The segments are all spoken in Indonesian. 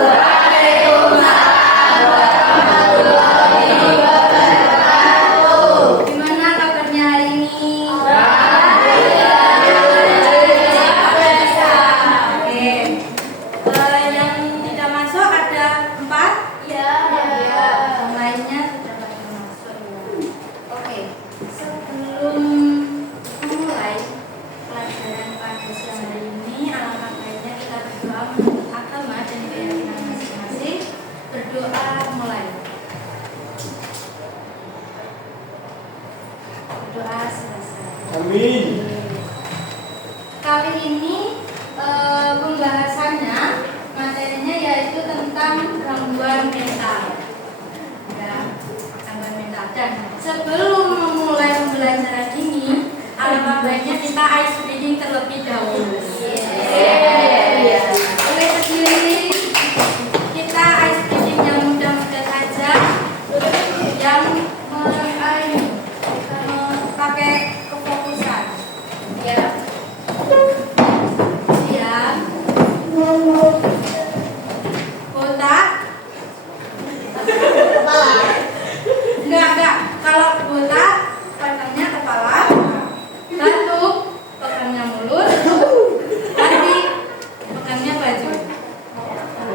Waalaikumsalam warahmatullahi wabarakatuh. Gimana kabarnya hari ini? Oke. Yang tidak masuk ada 4? Ya. Yang lainnya sudah pada masuk. Oke. Sebelum memulai pelajaran pada siang hari ini, alangkah baiknya kita berdoa menurut agama dan keyakinan masing-masing. Berdoa mulai. Berdoa selesai. Amin. Kali ini pembahasannya, materinya yaitu tentang gangguan mental. Ya, gangguan mental. Dan sebelum memulai pembelajaran ini, alangkah baiknya kita ice breathing terlebih dahulu. Boleh berdiri. Kita ice breathing yang mudah-mudah saja, yang pakai kefokusan. Ya. Siap. Botak. Kepala. Enggak. Kalau botak, pegangnya kepala. Batuk, pegangnya mulut. Hati, pegangnya baju.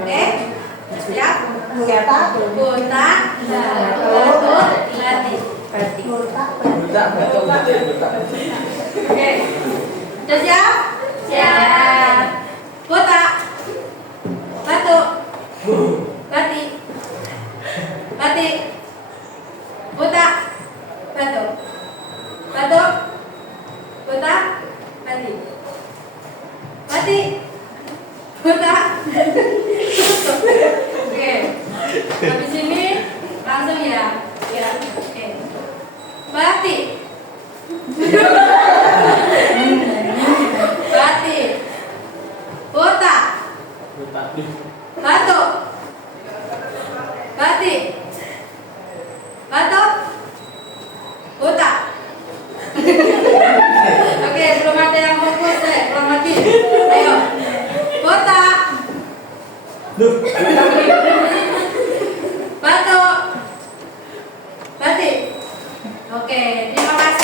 Oke? Siap? Botak, batuk, hati. Oke. Sudah siap? Siap. Botak. Batuk. Batik. Batik. Botak. Batuk. Batuk. Botak. Batik. Batik. Botak. Oke. Habis ini langsung ya. Ya. Oke. Batik. Batik. Botak. Batuk. Batik. Batuk. Botak. Oke, belum ada yang fokus deh, belum lagi. Ayo. Botak. Batuk. Batik. Oke, terima kasih.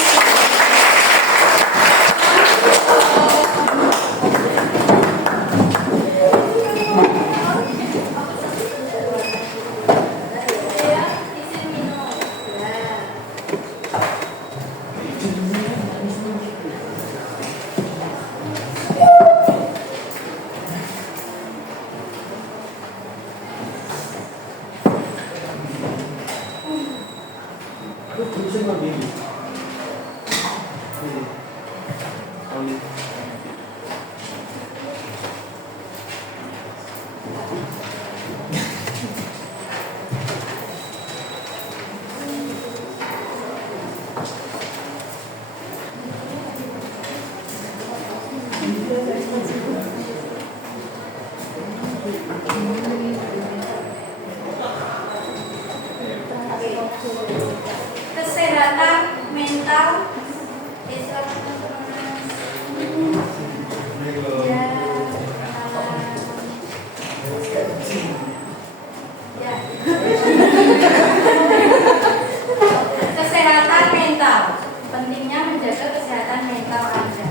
Kesehatan mental kesehatan mental, pentingnya menjaga kesehatan mental Anda.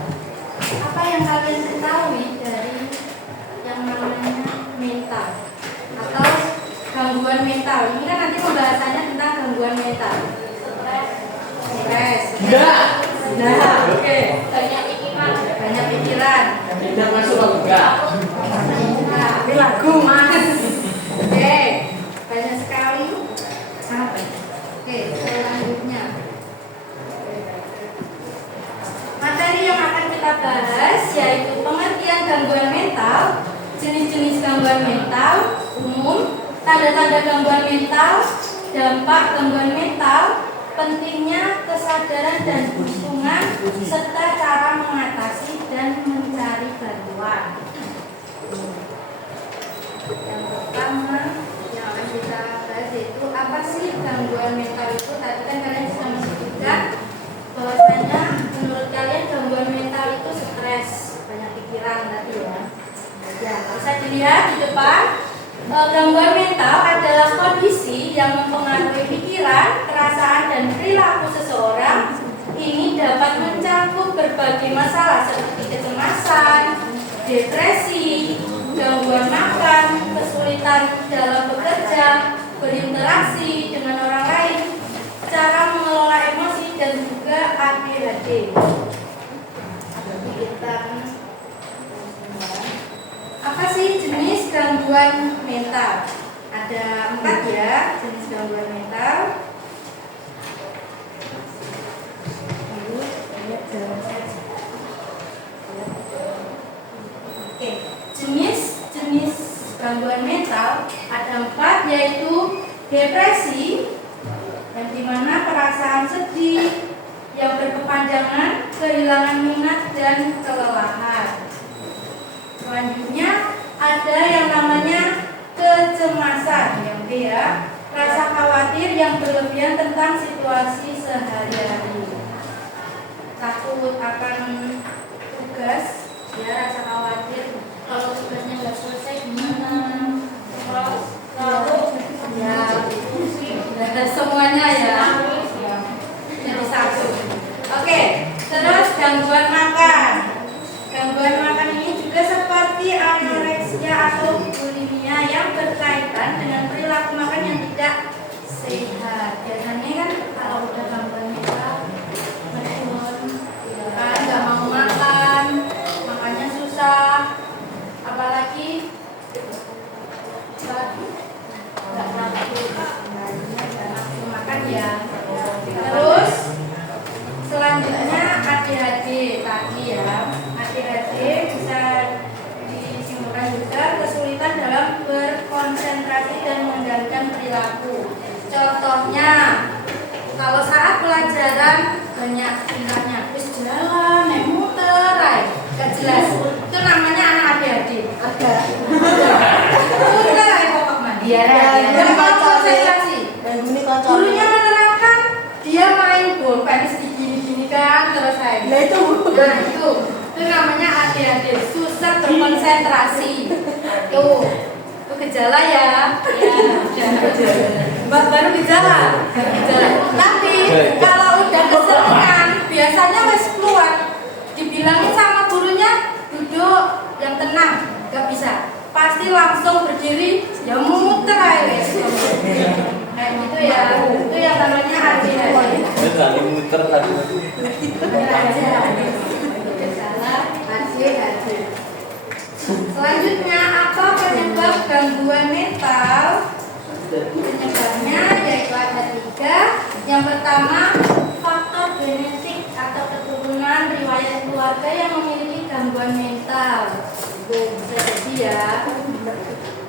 Apa yang kalian ketahui dari yang namanya mental atau gangguan mental? Ini kan nanti pembahasannya tentang gangguan mental. Stres. Oke. Banyak pikiran. Tidak masuk enggak. Tapi lagu mas. Oke. Banyak sekali. Oke, selanjutnya. Materi yang akan kita bahas yaitu pengertian gangguan mental, jenis-jenis gangguan mental umum, tanda-tanda gangguan mental, dampak gangguan mental, pentingnya kesadaran dan dukungan, serta cara mengatasi dan mencari bantuan. Yang pertama yang akan kita bahas yaitu apa sih gangguan mental itu? Tadi kan kalian sudah menyebutkan bahwasanya menurut kalian gangguan mental itu stres, banyak pikiran tadi ya. Ya, bisa dilihat di depan dan perilaku seseorang ini dapat mencakup berbagai masalah seperti kecemasan, depresi, gangguan makan, kesulitan dalam bekerja, berinteraksi dengan orang lain, cara mengelola emosi dan juga ADHD. Apa sih jenis gangguan mental? Ada 4 ya jenis gangguan mental. Oke, jenis gangguan mental ada 4, yaitu depresi, yang dimana perasaan sedih yang berkepanjangan, kehilangan minat dan kelelahan. Selanjutnya ada yang namanya kecemasan, yang B ya, rasa khawatir yang berlebihan tentang situasi sehari-hari, takut akan tugas, ya, rasa khawatir kalau tugasnya nggak selesai gimana, kalau ya semuanya ya, jadi satu. Oke, terus gangguan makan. Gangguan makan ini juga seperti anoreksia atau bulimia yang berkaitan dengan perilaku makan yang tidak sehat. Biasanya kan kalau udah gangguan mental, kan nggak mau makan, makannya susah, apalagi nggak nafsu makan ya. Terus selanjutnya ADHD tadi ya. ADHD bisa disimpulkan juga kesulitan dalam berkonsentrasi dan mengendalikan perilaku. Contohnya, kalau saat pelajaran banyak tingkahnya, terus jalan, muter, gak jelas, itu namanya anak ADHD. Ada. Muter, pokoknya. Dia berkonsentrasi. Gurunya menerangkan, dia main bolpen gini-gini kan, terus saya. Nah itu namanya ADHD, susah berkonsentrasi. Tuh, itu gejala ya. Baru gejala. Tapi kalau udah keseringan, biasanya wes keluar. Dibilangin sama gurunya duduk yang tenang, gak bisa. Pasti langsung berdiri, ya muter aja. Kayak gitu ya. Itu yang namanya ADHD. Muter tadi. Selanjutnya, apa penyebab gangguan mental? Penyebabnya yaitu ada 3. Yang pertama, faktor genetik atau keturunan riwayat keluarga yang memiliki gangguan mental. Bisa jadi ya,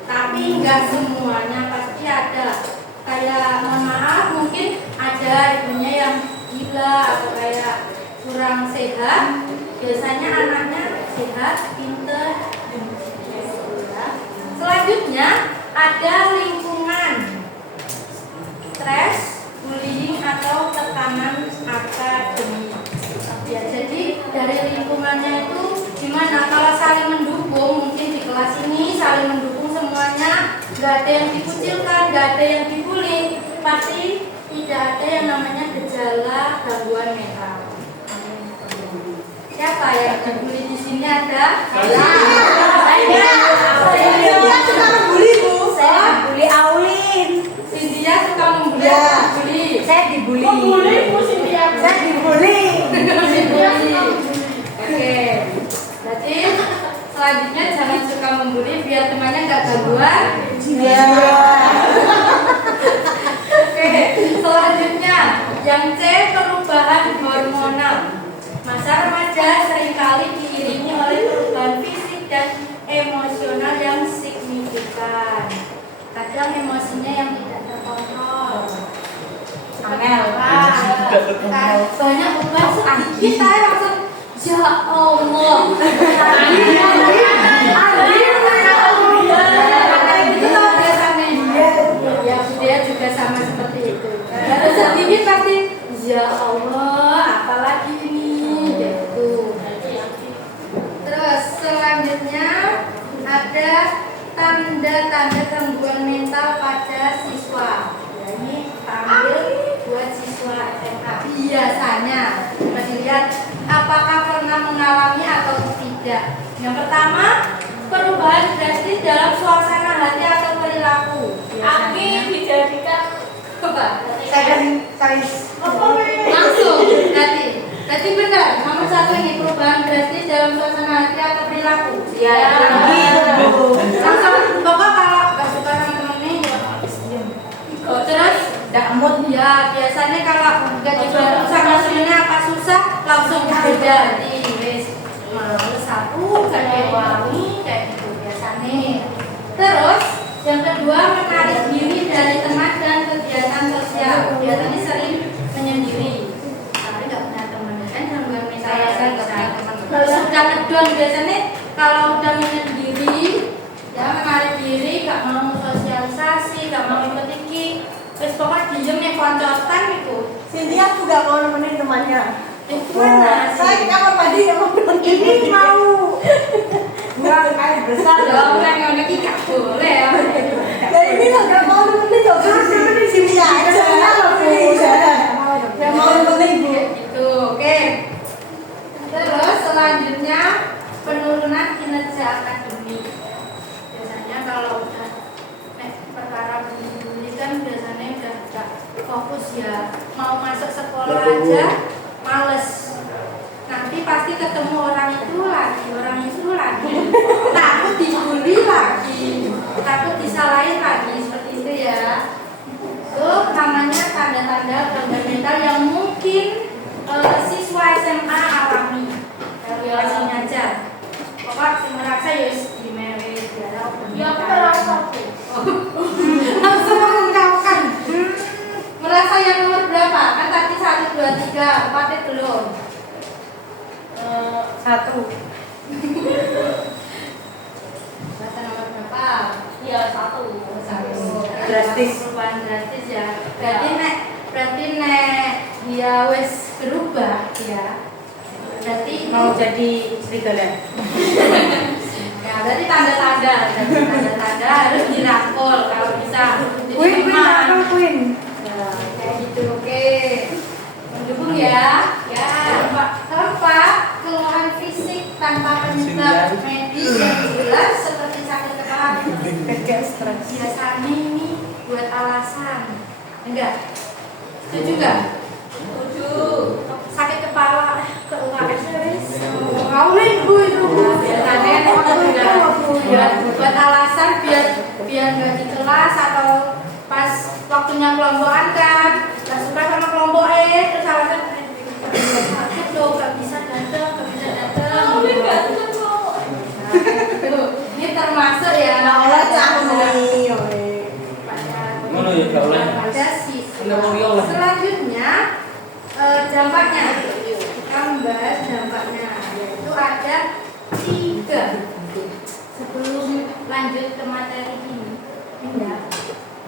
tapi enggak semuanya, pasti ada. Kayak mohon maaf, mungkin ada ibunya yang gila atau kayak kurang sehat. Biasanya anaknya sehat, pintar. Selanjutnya ada lingkungan, stres, bullying atau tekanan akademik. Ya, jadi dari lingkungannya itu gimana? Kalau saling mendukung, mungkin di kelas ini saling mendukung semuanya, nggak ada yang dikucilkan, nggak ada yang dibully, pasti tidak ada yang namanya gejala gangguan mental. Siapa yang dibully di sini ada? Saya dibully Aulin. Cynthia suka membuli. Saya dibully. Saya dibully. Oke. Berarti selanjutnya jangan suka membuli biar temannya nggak gangguan. Iya. Oke. Selanjutnya yang C, perubahan hormonal. Masa remaja seringkali diiringi oleh perubahan fisik dan emosional yang signifikan. Kadang emosinya yang tidak terkontrol. Angel. Banyak beban kita langsung ya Allah. Ya dia juga sama seperti itu. Terus sedikit pasti ya Allah, apalagi ini gitu. Terus selanjutnya ada tanda-tanda gangguan mental pada siswa. Ya, ini ambil buat siswa Yang pertama, perubahan drastis dalam suasana hati atau perilaku. Aki dijadikan Langsung, berarti benar. Nomor satu ini perubahan drastis dalam suasana hati atau perilaku. Ya, gitu. Langsung, pokok kalau nggak suka sama temennya ya diam. Terus, Nggak mood. ya biasanya kalau nggak dibantu sama temennya apa susah, langsung beda di wes. Males satu, gak ada wangi kayak gitu biasanya. Terus, yang kedua menarik diri dari teman dan kegiatan sosial. Biasanya sering menyendiri. Tapi nggak punya teman kan gangguan mental saya nggak punya teman. Sudah kedon biasanya kalau udah menyendiri, ya menarik diri, nggak mau sosialisasi, nggak mau ikut iki, terus pokoknya diem nih koncotan gitu. Cynthia juga mau nemenin temannya. Mana Saya sih? ke kamar mandi sama ini mau. Enggak, kayak besar Dong, dong. yang ngomong iki nggak boleh ya. Dan ini nggak mau nemenin dong. Terus nemenin Cynthia aja. Yang mau nemenin Bu. Gitu, oke. Terus selanjutnya penurunan kinerja akademik. Biasanya kalau udah perkara bully kan biasanya udah gak fokus ya. Mau masuk sekolah aja males. Nanti pasti ketemu orang itu lagi. Takut dibully lagi. Takut disalahin lagi seperti itu ya. Itu namanya tanda-tanda gangguan mental yang mungkin siswa SMA alami. Evaluasinya aja. Pokoknya yang merasa ya istimewa ya aku merasa langsung mengungkapkan. Merasa yang nomor berapa? Kan tadi 1, 2, 3, 4 belum. 1. Merasa nomor berapa? ya satu Drastis. Perubahan drastis ya. Berarti nek dia wes berubah ya. Berarti Mau jadi serigala. ya berarti tanda-tanda harus dirangkul kalau bisa. Queen, Queen. Ya, kayak gitu, oke. Mendukung ya. Ya. Apa? Keluhan fisik tanpa penyebab medis yang jelas seperti sakit kepala. Kerja stres. Biasanya ini buat alasan. Enggak. Setuju enggak? Setuju. Sakit kepala keluar stres. Ngawin Bu itu Bu. Biasanya buat alasan biar nggak di kelas atau pas waktunya kelompokan kan nggak suka sama kelompok terus alasan sakit loh nggak bisa datang. Ini termasuk ya Allah cakep. Ngono ya gak oleh. pada siswa. Bener wong ya oleh. Selanjutnya dampaknya kita membahas dampaknya yaitu ada 3. Sebelum lanjut ke materi ini ya,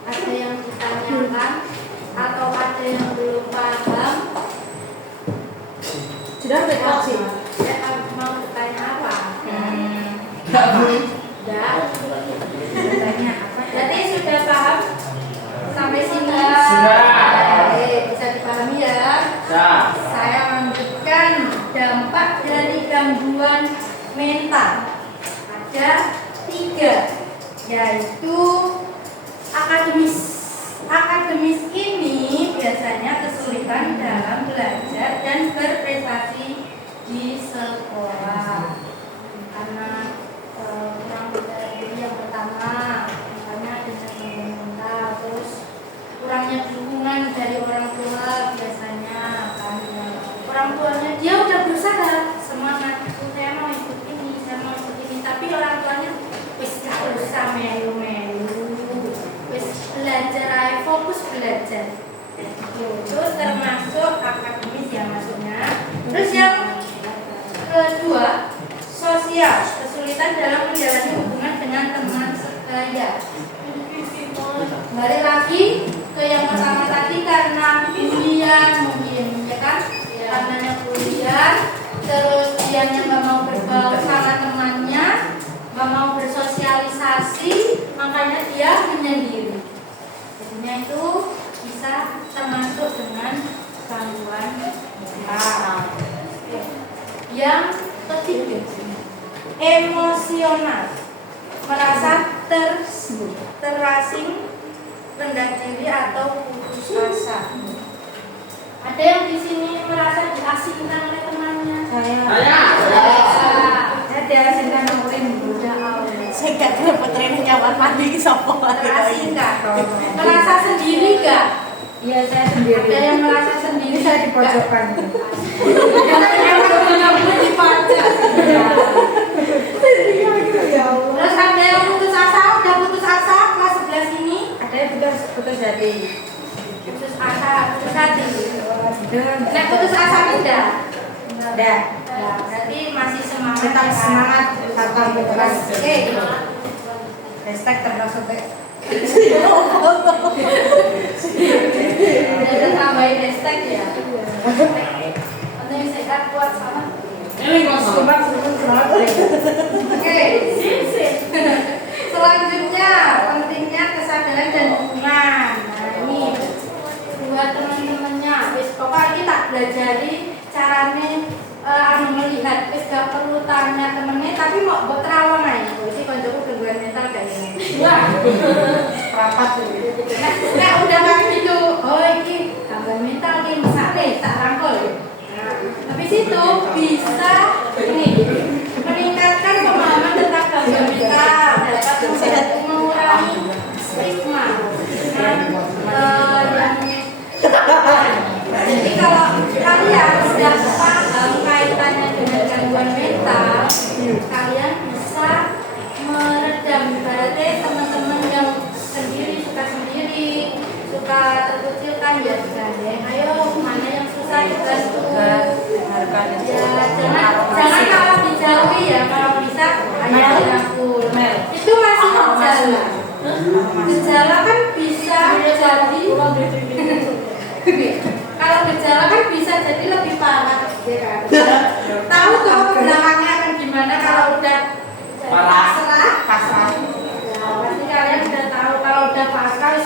ada yang ditanyakan atau ada yang belum paham. Sudah reaksi. Mau bertanya apa? Enggak, Bu. Sudah. Bertanya apa? Jadi sudah paham sampai sini? Sudah. Oke, bisa dipahami ya. Dah. Saya lanjutkan dampak dari gangguan mental. Ada 3, yaitu akademis. Akademis ini biasanya kesulitan dalam belajar dan berprestasi di sekolah karena kurang diri yang pertama, misalnya dengan gangguan mental, terus kurangnya dukungan dari orang tua biasanya karena orang tuanya dia udah berusaha semangat, saya mau ikut ini, tapi orang tuanya wis gak usah melu-melu, wis belajar aja, fokus belajar. Terus termasuk akademis ya maksudnya. Terus yang kedua, sosial, kesulitan dalam menjalani hubungan dengan teman sekaya. Balik lagi ke yang pertama tadi karena kuliah mungkin ya kan, karenanya kuliah, terus dianya nggak mau bergaul sama temannya, nggak mau bersosialisasi, makanya dia menyendiri. Jadinya itu bisa termasuk dengan gangguan mental. Yang ketiga, emosional, merasa terasing, rendah diri atau putus asa. Ada yang di sini merasa diasingkan oleh temannya? Saya. Saya diasingkan oleh Bunda Allah. Saya gak dapat training kamar mandi sopo. Terasingkan, merasa sendiri gak? Iya, saya sendiri. Ada yang merasa sendiri? Saya di pojokan. Terus ada yang putus asa, udah putus asa kelas 11 ini? Ada yang putus hati. Putus asa, putus hati. Nek putus asa enggak? Ada. Ya, berarti masih semangat. Tetap ya. semangat, tetap keras. Oke. Hashtag termasuk Udah tambahin hashtag ya. Nanti saya kuat sama. Ini kosong. Oke. Selanjutnya pentingnya kesadaran dan dukungan. Nah ini buat teman-temannya. Wis pokoknya kita belajari caranya melihat. Wis gak perlu tanya temennya, tapi mau buat trauma main. Jadi koncoku gangguan mental kayak ini. rapat tuh. Nah udah kayak gitu. Oh ini gangguan mental nih, misalnya tak rangkul. Nah, habis itu bisa ini meningkatkan pemahaman tentang gangguan mental, dapat mengurangi stigma. Jadi kalau kalian sudah paham kaitannya dengan gangguan mental, kalian bisa meredam. Berarti teman-teman yang sendiri, suka terkucilkan ya digandeng. Ayo mana yang susah dibantu. Ya, jangan kalau dijauhi ya, kalau bisa hanya dirangkul. Itu masih gejala. Gejala kan bisa jadi kalau gejala kan bisa jadi lebih parah, ya kan? Tahu tuh belakangnya akan gimana kalau udah pasrah. Ya, pasti kalian udah tahu kalau udah pasrah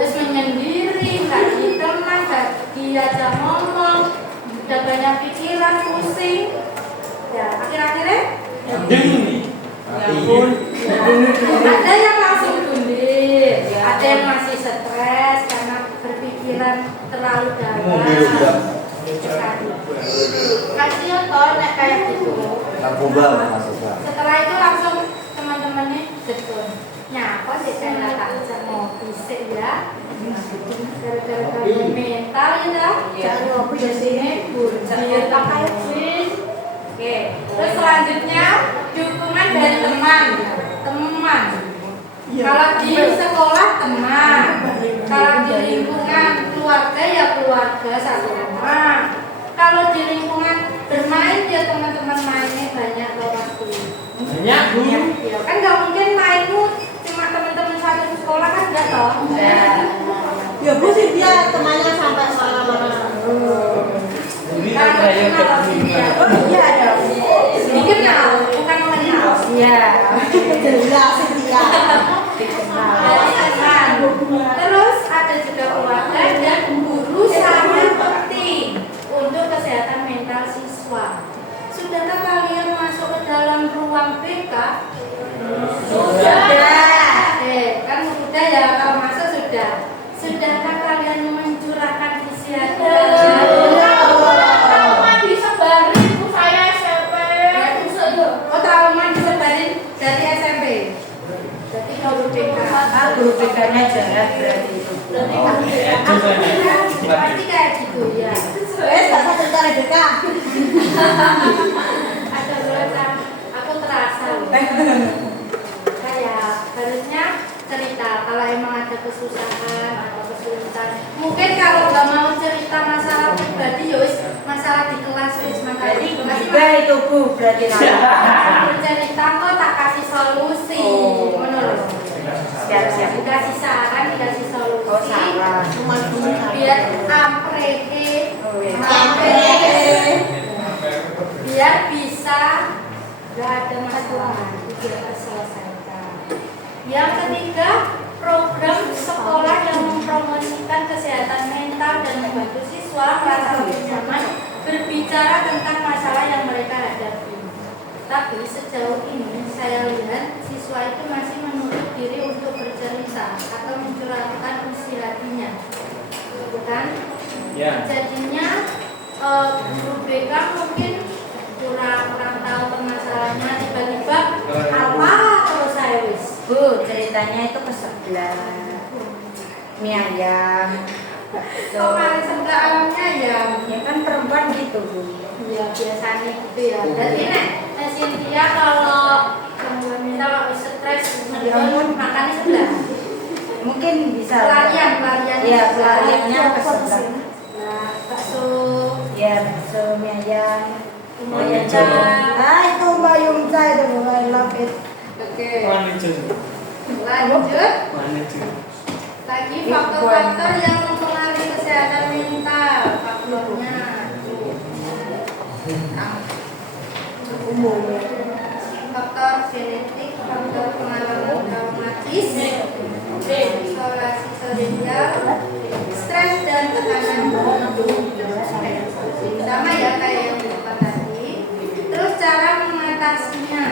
wis menyendiri, nggak diteman, nggak diajak ngomong, udah banyak pikiran, pusing. Ya, akhir-akhirnya ada yang langsung gundit, ada yang masih stres karena berpikiran terlalu dalam. Kasihan toh nek kayak gitu. Setelah itu langsung teman-temannya betul. Nyapa sih saya tak mau bisik ya. Gara-gara mental ya. Jangan ngopi di sini burjir pakai bis. Oke. Terus selanjutnya dukungan dari teman. Kalau di sekolah teman, kalau di lingkungan keluarga ya keluarga satu rumah. Kalau di lingkungan bermain ya teman-teman mainnya banyak loh waktu. Banyak bu. Ya kan nggak mungkin mainmu cuma teman-teman satu sekolah kan enggak toh? Ya bu sih dia temannya sampai malam-malam. Kan kenal dia. Oh iya ada. Sedikit kenal, bukan mengenal. Iya. Jelas dia. Jadi teman. Terus ada juga keluarga dan guru sangat penting untuk kesehatan mental siswa. Sudahkah kalian masuk ke dalam ruang BK? Sudah. Kan sudah ya, kalau masuk sudah. Sudahkah kalian mencurahkan isi hati? Trauma disebarin bu saya SMP. Oh trauma disebarin dari SMP. Jadi kalau BK, Guru BK-nya jarak berarti itu. pasti kayak gitu ya. Tak satu cari BK. Ada berapa? Aku terasa. Kayak harusnya cerita kalau emang ada kesusahan atau kesulitan. Mungkin kalau nggak mau cerita masalah pribadi, yowis masalah di kelas, wis masalah di kelas. Itu bu berarti. Cerita kok tak kasih solusi, menurut. Siap-siap. Dikasih saran, dikasih solusi. Oh salah. Biar ampreke, biar bisa nggak ada masalah, biar terselesaikan. Yang ketiga, program sekolah yang mempromosikan kesehatan mental dan membantu siswa merasa lebih nyaman berbicara tentang masalah yang mereka hadapi. Tetapi sejauh ini saya lihat siswa itu masih menutup diri untuk bercerita atau mencurahkan isi hatinya, bukan? Ya. Jadinya guru BK mungkin kurang tahu permasalahannya, tiba-tiba apa terus saya wis. Bu, ceritanya itu ke sebelah mie ayam. Kok malah sebelah alamnya ya? Ya kan perempuan gitu, Bu. Ya biasanya gitu ya. Berarti nek Cynthia kalau gangguan mental kalau stres menurun makannya sebelah. Mungkin bisa. Pelarian. Iya, pelariannya ke sebelah. Nah, bakso. Ya, bakso mie ayam. Kemudian Ah, itu Mbak Yumca itu, Bu. I love it. Oke. Manajer. Lanjut. Manajer. Lagi faktor-faktor yang mempengaruhi kesehatan mental. Faktornya Umum. faktor genetik, faktor pengalaman traumatis, isolasi sosial, stres dan tekanan sama ya kayak yang kita tadi. Terus cara mengatasinya,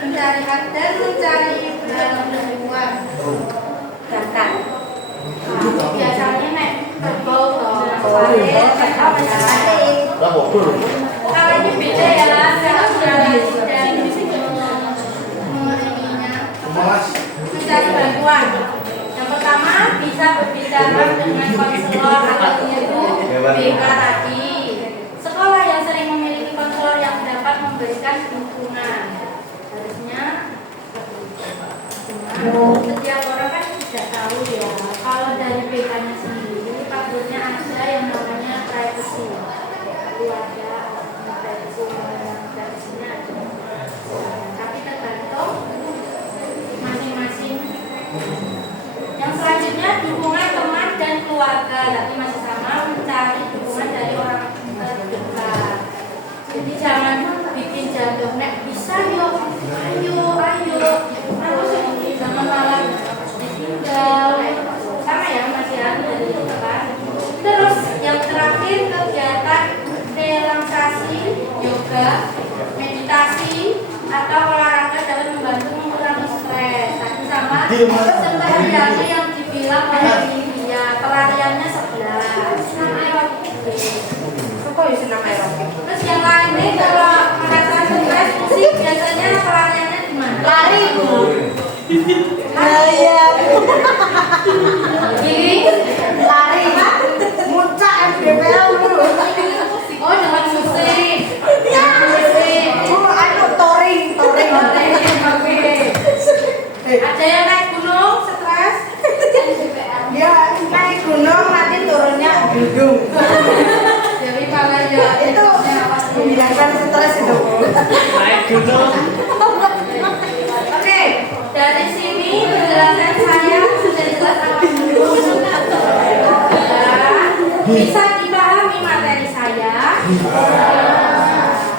mencari dan mencari bantuan. Kakak. Biasanya nek kerbau loh. Lah bodoh. Kalau ini beda ya, kalau dan mencari bantuan. Yang pertama bisa berbicara dengan konselor atau guru BK tadi. Sekolah yang sering memiliki konselor yang dapat memberikan dukungan. Harusnya setiap orang kan tidak tahu ya. Kalau dari BK-nya sendiri, patutnya ada yang namanya privacy. Keluarga, privasinya ada. Tapi tergantung masing-masing. Yang selanjutnya dukungan teman dan keluarga. Tapi masih sama, mencari dukungan dari orang terdekat. Jadi jangan bikin jatuh, nek bisa yuk, ayo. Terus jangan malah ditinggal. Sama ya masih ada dari itu kan. Terus yang terakhir kegiatan relaksasi, yoga, meditasi atau olahraga dapat membantu mengurangi stres. Tadi sama seperti yang dibilang oleh Lydia, pelariannya 11. Kok bisa nama aerobik? Terus yang lain nih kalau merasa stres musik biasanya pelariannya di mana? Lari, Bu. Iya. Gini, Lari. Muncak MBPL dulu. oh dengan musik. Bu, aku touring. Oke. Ada yang naik gunung stres? Ya, naik gunung nanti turunnya gedung. Jadi malah ya Itu menghilangkan stres itu, Bu. Naik gunung. Oke, dari sini penjelasan saya sudah jelas apa dulu. Bisa dipahami materi saya.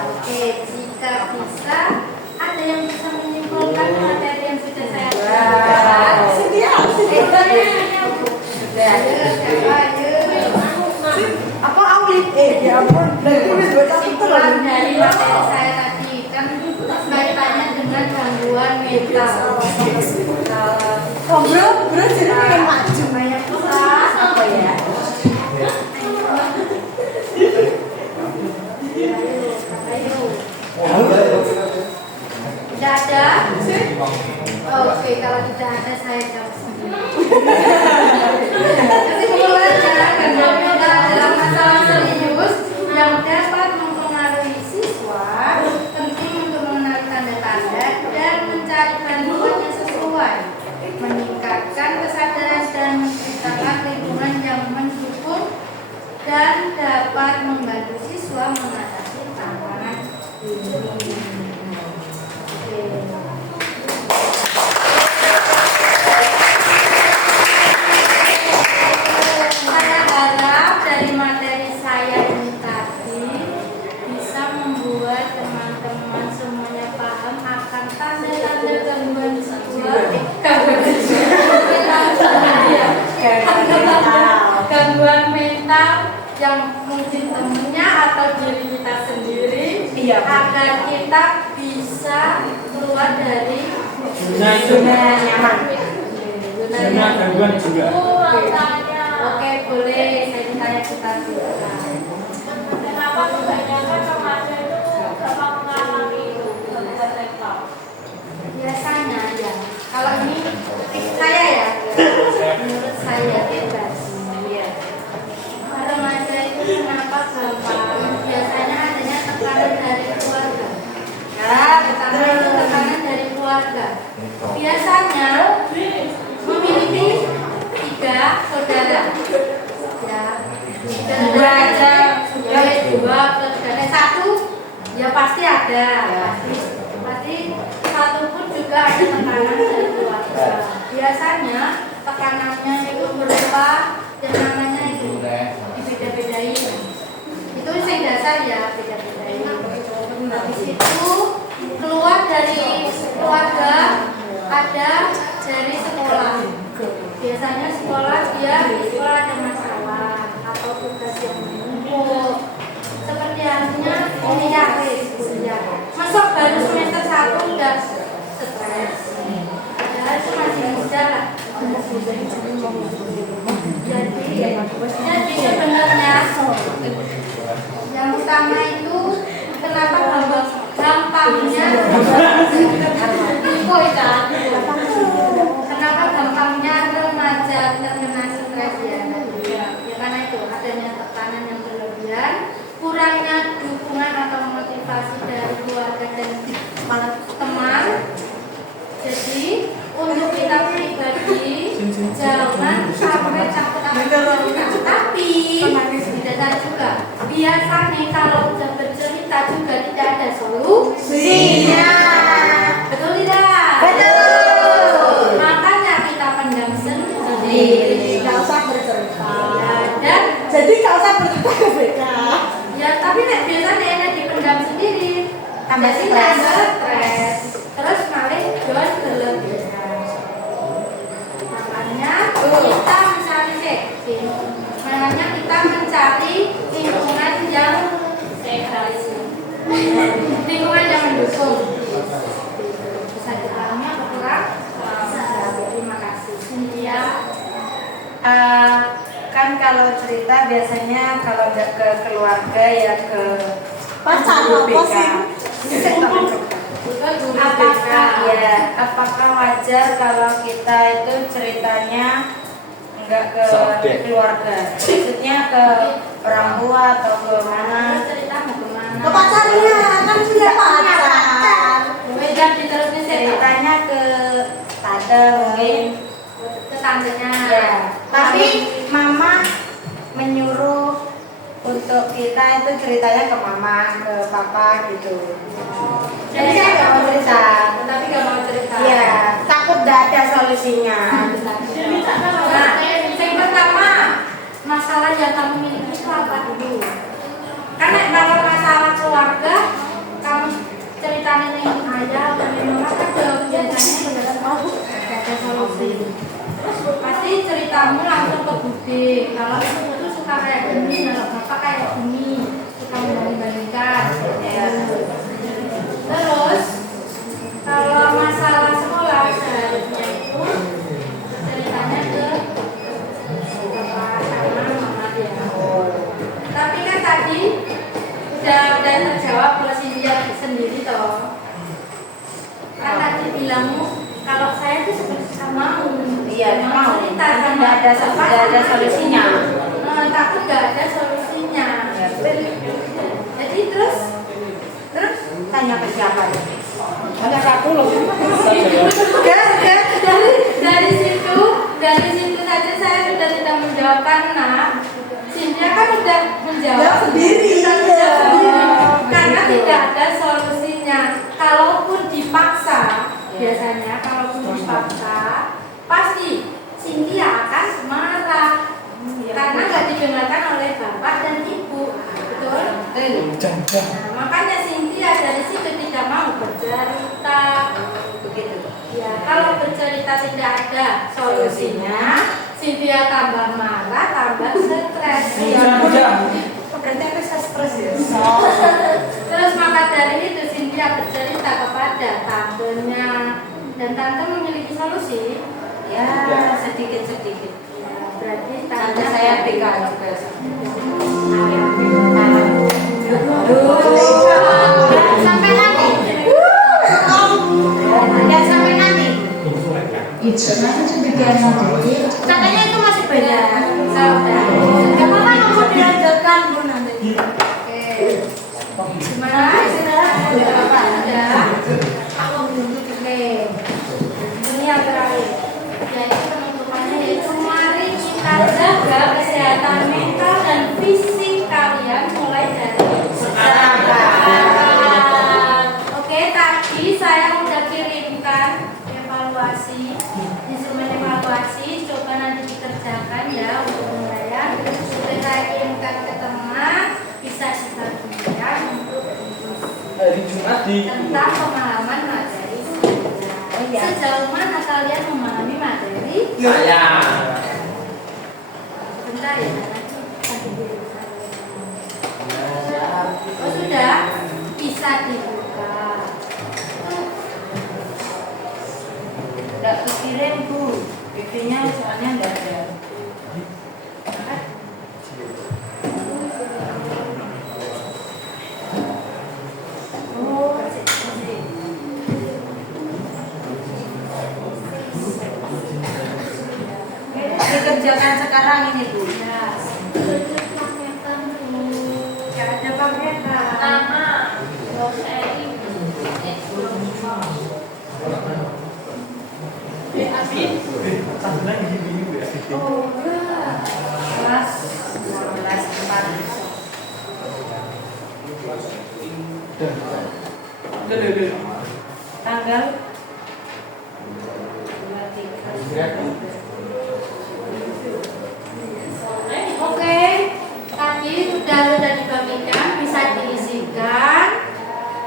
Oke, jika bisa, ada yang bisa menyimpulkan materi yang sudah saya jelaskan. Apa Auli? Ya ampun. Kesimpulan dari materi saya tadi kan kaitannya dengan gangguan mental. Oh, bro, jadi pengen maju. Banyak kelas Apa ya? Ayo. Tidak ada? Oke, kalau tidak ada saya jawab sendiri. Kesimpulannya, gangguan mental adalah masalah serius yang dapat mempengaruhi siswa, penting untuk mengenali tanda-tanda dan mencari bantuan yang sesuai, meningkatkan kesadaran dan menciptakan lingkungan yang mendukung dan dapat membantu siswa mengatasi tantangan ini. Saya harap dari materi saya ini tadi bisa membuat teman-teman semuanya paham akan tanda-tanda gangguan jiwa, gangguan mental yang mungkin temennya atau diri kita sendiri Iya. Agar kita bisa keluar dari Nah itu Zona nyaman. zona zona gangguan juga. Oke, boleh. Saya ditanya kita Kenapa kebanyakan remaja itu gampang mengalami gangguan mental? biasanya ya. Kalau ini saya ya, menurut saya bebas. Ya. Remaja itu kenapa gampang? Biasanya adanya tekanan dari keluarga. Ya, pertama itu tekanan dari keluarga. Biasanya memiliki 3 saudara. Ya, Dua aja. Ya, 2 saudara. 1 ya pasti ada. Pasti 1 pun juga ada tekanan dari keluarga. Biasanya tekanannya itu berupa yang namanya itu dibeda-bedain. Itu yang dasar ya, beda-bedain. Habis itu keluar dari keluarga, ada dari sekolah. Biasanya sekolah ada masalah atau tugas yang menumpuk. Seperti artinya kuliah, masuk baru semester 1 udah stres. Padahal itu masih muda lah. Jadi sebenarnya yang utama itu kenapa gampangnya kenapa gampangnya remaja terkena stres ya? Ya karena itu adanya tekanan yang berlebihan, kurangnya dukungan atau motivasi dari keluarga dan teman. Jadi untuk kita pribadi jangan sampai takut tapi tidak juga. Biasanya kalau udah bercerita juga tidak ada solusinya. Betul tidak? Betul. Makanya kita pendam sendiri. Gak usah bercerita. Dan Jadi gak usah bercerita ke BK. ya tapi biasanya enak dipendam sendiri. Tambah Jadi stres. tambah stres. Terus malah jual berlebihan. Makanya kita mencari makanya kita mencari lingkungan yang sehat, lingkungan yang mendukung. Bisa dipahami apa kurang? Terima kasih. Cynthia. Kan kalau cerita biasanya kalau nggak ke keluarga ya ke Pacar guru apa BK. Apakah wajar kalau kita itu ceritanya nggak ke Subjek. keluarga, maksudnya ke orang tua atau ke mana? Cerita mau kemana? Ke pacarnya kan punya pacar. Jangan diterusin Ceritanya ke tante mungkin. ke tantenya. Ya, tapi mama menyuruh untuk kita itu ceritanya ke mama, ke papa gitu. Jadi saya nggak mau cerita. Tapi nggak mau cerita. Iya, takut nggak ada solusinya. Nah, yang pertama masalah yang kamu miliki itu apa dulu? Karena kalau masalah keluarga, kamu ceritanya yang ayah atau yang mama kan biasanya beneran mau ada solusi. Pasti ceritamu langsung ke bude. Kalau itu suka kayak gini, kalau bapak kayak gini, suka membandingkan. Terus kalau masalah sekolah seharusnya itu ceritanya ke bapak sama mama dia. Tapi kan tadi udah terjawab oleh Cynthia sendiri toh. Kan tadi bilangmu kalau saya tuh sebenarnya mau. Iya, mau. Cerita Tapi sama nggak ada solusinya. takut nggak ada solusinya. Jadi terus Tanya ke siapa? Ada aku loh. dari situ saja saya sudah tidak menjawab karena Cynthia kan udah menjawab Jawab sendiri. Sudah menjawab sendiri. Karena tidak ada solusinya. Kalaupun dipaksa, biasanya kalaupun dipaksa pasti Cynthia akan marah karena nggak didengarkan oleh bapak dan ibu. Betul? Nah, makanya Cynthia dari situ tidak mau bercerita. Begitu. Ya, kalau bercerita tidak ada solusinya, Cynthia tambah marah, tambah stres. Berarti Berarti aku bisa stres ya. Terus makanya maka dari itu Cynthia bercerita kepada tantenya dan tante memiliki solusi. Ya, sedikit-sedikit. Ya, berarti Tante tante saya BK juga. Sampai nanti. Dan sampai nanti. Katanya itu masih banyak. Saudara. Gak apa-apa mau dilanjutkan Bu nanti. Oke. Gimana? Sudah apa? Ada. Oke. Ini yang terakhir. Yaitu penutupannya yaitu mari kita jaga kesehatan mental dan fisik kalian mulai dari sekarang. Oke, tadi saya udah kirimkan evaluasi, instrumen evaluasi. Coba nanti dikerjakan ya untuk penilaian. Sudah saya kirimkan ke teman, bisa dibagikan untuk Hari Jumat di tentang pemahaman materi. Sejauh mana kalian memahami materi? saya. Bentar ya. Oh sudah, bisa dibuka. Enggak kekirim Bu. BB-nya soalnya enggak ada. Dikerjakan sekarang ini Bu. Ya. Enggak ada paketan. Nama, sharing, Oh enggak. Kelas 16 tanggal 23. Oke, tadi sudah dibagikan, bisa diisikan.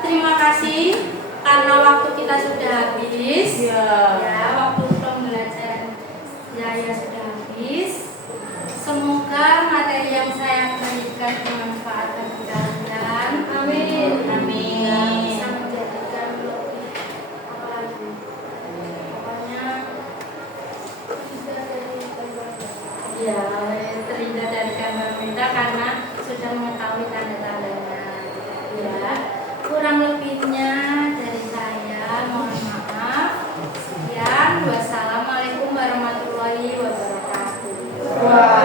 Terima kasih karena waktu kita sudah habis. Ya. Ya, waktu pembelajaran saya sudah habis. Semoga materi yang saya berikan bermanfaat bagi kalian. Amin. Amin. Bisa menjadikan lebih apa lagi? Pokoknya ya, terhindar dari gambar beda karena sudah mengetahui tanda-tandanya. Ya, kurang lebihnya dari saya mohon maaf. Sekian, wassalamualaikum warahmatullahi wabarakatuh. Wah.